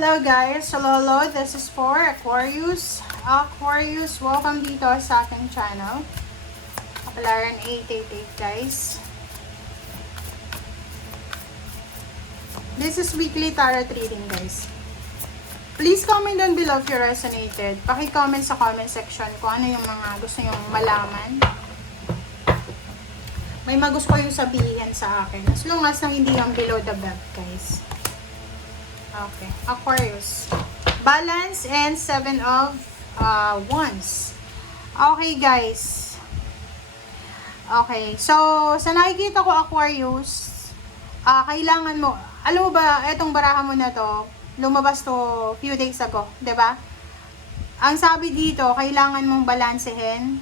Hello guys, hello, this is for Aquarius. Welcome dito sa ating channel. Kapalaran 888 guys. This is weekly tarot reading guys. Please comment down below if you resonated. Paki-comment sa comment section kung ano yung mga gusto nyong malaman. May magusto yung sabihin sa akin. As long as nang hindi yung below the belt guys. Okay, Aquarius. Balance and 7 of Wands. Okay, guys. Okay, so, sa nakikita ko, Aquarius, kailangan mo, alam mo ba, etong baraha mo na to, lumabas to few days ago, 'di ba? Ang sabi dito, kailangan mong balansehin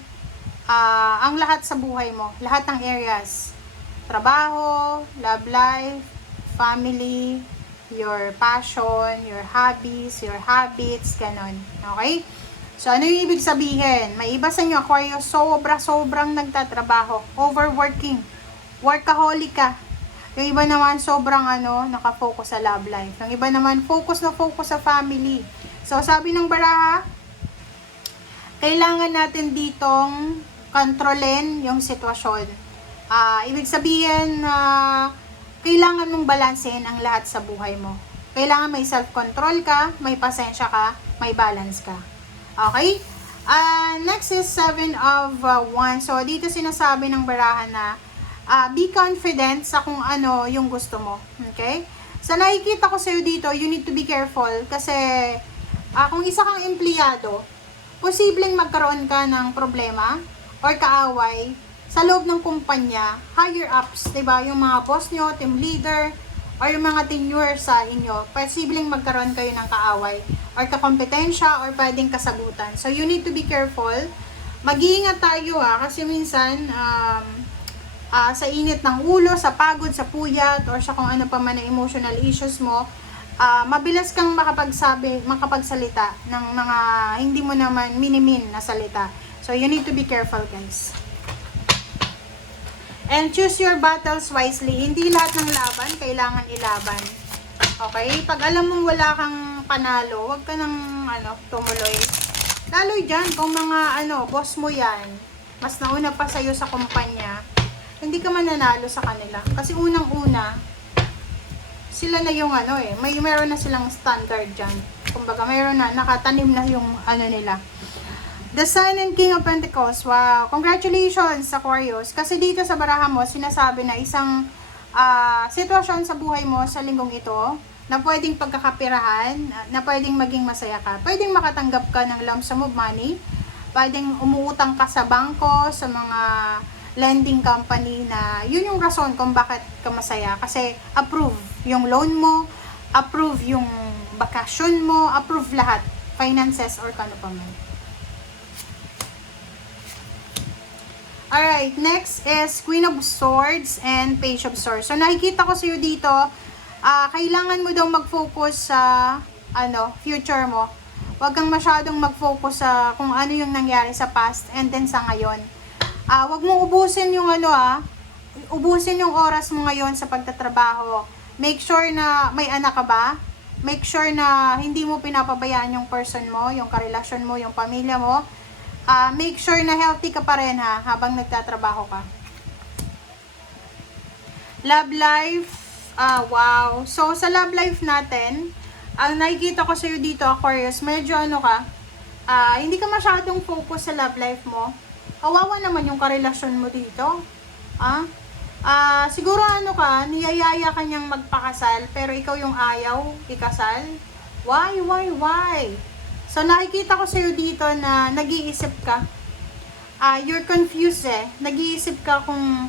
ang lahat sa buhay mo, lahat ng areas. Trabaho, love life, family, your passion, your hobbies, your habits, ganon. Okay? So, ano yung ibig sabihin? May iba sa inyo, Aquarius, sobrang nagtatrabaho. Overworking. Workaholic ka. Yung iba naman, sobrang nakafocus sa love life. Yung iba naman, focus sa family. So, sabi ng baraha, kailangan natin ditong kontrolin yung sitwasyon. Ibig sabihin, kailangan mong balansehin ang lahat sa buhay mo. Kailangan may self-control ka, may pasensya ka, may balance ka. Okay? Next is 7 of Wands. So, dito sinasabi ng baraha na be confident sa kung ano yung gusto mo. Okay? Sa nakikita ko sa'yo dito, you need to be careful kasi kung isa kang empleyado, posibleng magkaroon ka ng problema or kaaway sa loob ng kumpanya, higher ups, diba? Yung mga boss nyo, team leader, or yung mga tenure sa inyo, posibleng magkaroon kayo ng kaaway, or kakompetensya, or pwedeng kasagutan. So, you need to be careful. Mag-iingat tayo kasi minsan, sa init ng ulo, sa pagod, sa puyat, or sa kung ano pa man na emotional issues mo, mabilis kang makapagsalita ng mga hindi mo naman minimin na salita. So, you need to be careful, guys. And choose your battles wisely. Hindi lahat ng laban kailangan ilaban. Okay? Pag alam mong wala kang panalo, wag ka nang tumuloy. Lalo dyan, kung mga boss mo yan, mas nauna pa sa'yo sa kumpanya, hindi ka mananalo sa kanila. Kasi unang-una, sila na yung meron na silang standard dyan. Kumbaga, meron na, nakatanim na yung nila. The Sun and King of Pentacles. Wow. Congratulations, Aquarius. Kasi dito sa baraha mo, sinasabi na isang sitwasyon sa buhay mo sa linggong ito na pwedeng pagkakapirahan, na pwedeng maging masaya ka. Pwedeng makatanggap ka ng lump sum of money. Pwedeng umuutang ka sa bangko, sa mga lending company na yun yung rason kung bakit ka masaya. Kasi approve yung loan mo, approve yung bakasyon mo, approve lahat. Finances or kano pa man. Alright, next is Queen of Swords and Page of Swords. So, nakikita ko sa'yo dito, kailangan mo daw mag-focus sa, future mo. Huwag kang masyadong mag-focus sa kung ano yung nangyari sa past and then sa ngayon. Huwag mong ubusin yung ubusin yung oras mo ngayon sa pagtatrabaho. Make sure na may anak ka ba? Make sure na hindi mo pinapabayaan yung person mo, yung karelasyon mo, yung pamilya mo. Make sure na healthy ka pa rin habang nagtatrabaho ka. Love life. Wow. So, sa love life natin, ang nakikita ko sa'yo dito, Aquarius, medyo hindi ka masyadong focus sa love life mo. Kawawa naman yung karelasyon mo dito. Siguro niyayaya ka niyang magpakasal, pero ikaw yung ayaw ikasal. Why? So, nakikita ko sa'yo dito na nag-iisip ka. You're confused Nag-iisip ka kung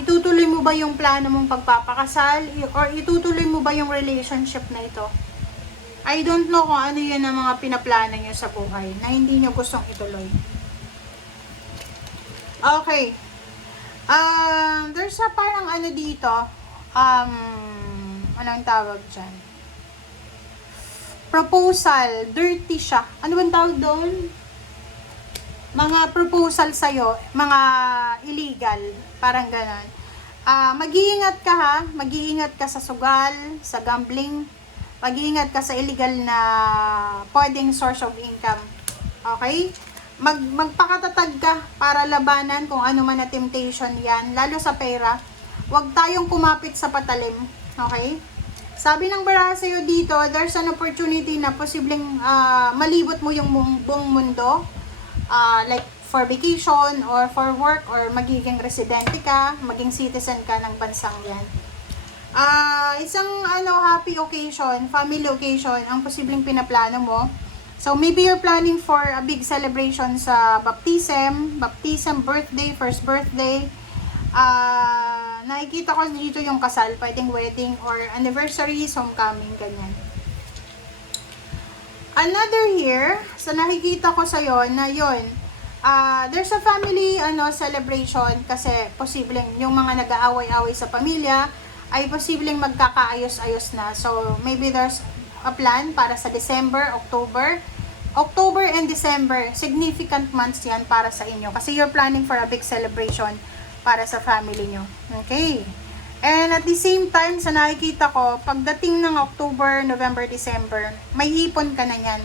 itutuloy mo ba yung plano mong pagpapakasal or itutuloy mo ba yung relationship na ito. I don't know kung ano yun ang mga pinaplano nyo sa buhay na hindi nyo gustong ituloy. Okay. There's parang dito. Anong tawag dyan? Proposal, dirty siya. Ano bang tawag doon? Mga proposal sa'yo, mga illegal, parang ganon. Mag-iingat ka mag-iingat ka sa sugal, sa gambling, Mag-iingat ka sa illegal na pwedeng source of income. Okay? Magpakatatag ka para labanan kung ano man na temptation yan, lalo sa pera. Huwag tayong kumapit sa patalim. Okay? Sabi ng baraha sa'yo dito, there's an opportunity na posibleng malibot mo yung buong mundo. Like for vacation or for work or magiging residente ka, maging citizen ka ng bansang yan. Isang happy occasion, family occasion, ang posibleng pinaplano mo. So, maybe you're planning for a big celebration sa baptism, birthday, first birthday. Nakikita ko dito yung kasal, pwedeng wedding or anniversary, homecoming, ganyan. Another here, sa nakikita ko sa'yo na yun, there's a family celebration kasi posibleng yung mga nag-aaway-away sa pamilya ay posibleng magkakaayos-ayos na. So, maybe there's a plan para sa December, October and December. Significant months yan para sa inyo kasi you're planning for a big celebration para sa family nyo. Okay? And at the same time, sa nakikita ko, pagdating ng October, November, December, may hipon ka na yan.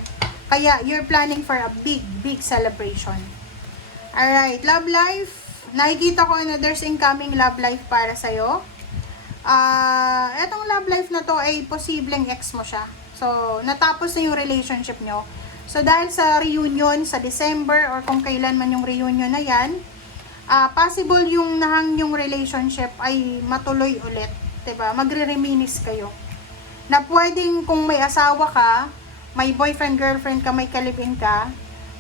Kaya, you're planning for a big celebration. Alright, love life. Nakikita ko na there's incoming love life para sa'yo. Etong love life na to ay posibleng ex mo siya. So, natapos na yung relationship nyo. So, dahil sa reunion sa December or kung kailan man yung reunion na yan, possible yung yung relationship ay matuloy ulit, 'di ba? Magre-reminisce kayo. Na pwedeng kung may asawa ka, may boyfriend, girlfriend ka, may kalibin ka,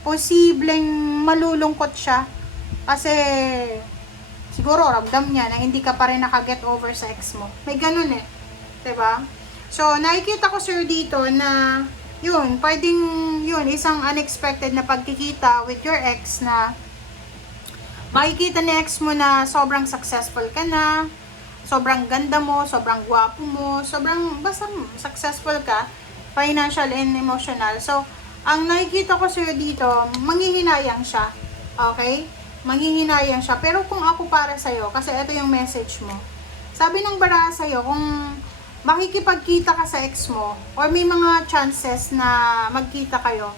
posibleng malulungkot siya kasi siguro ramdam niya na hindi ka pa rin nakaget over sa ex mo. May ganun 'di ba? So, nakikita ko sir dito na yun, pwedeng yun, isang unexpected na pagkikita with your ex na makikita ni ex mo na sobrang successful ka na, sobrang ganda mo, sobrang gwapo mo, sobrang basta successful ka, financial and emotional. So, ang nakikita ko sa'yo dito, manghihinayang siya. Okay? Manghihinayang siya. Pero kung ako para sa'yo, kasi ito yung message mo. Sabi ng baraha sa'yo, kung makikipagkita ka sa ex mo, or may mga chances na magkita kayo,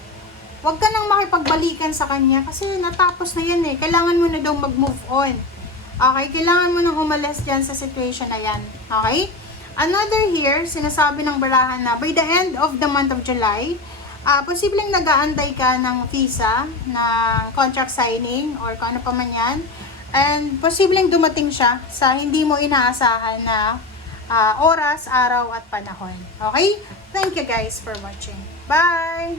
huwag ka nang makipagbalikan sa kanya kasi natapos na yan eh. Kailangan mo na daw mag-move on. Okay? Kailangan mo nang umalis dyan sa situation na yan. Okay? Another here, sinasabi ng barahan na by the end of the month of July, posibleng nag-aantay ka ng visa, ng contract signing, or kung ano pa man yan. And posibleng dumating siya sa hindi mo inaasahan na oras, araw, at panahon. Okay? Thank you guys for watching. Bye!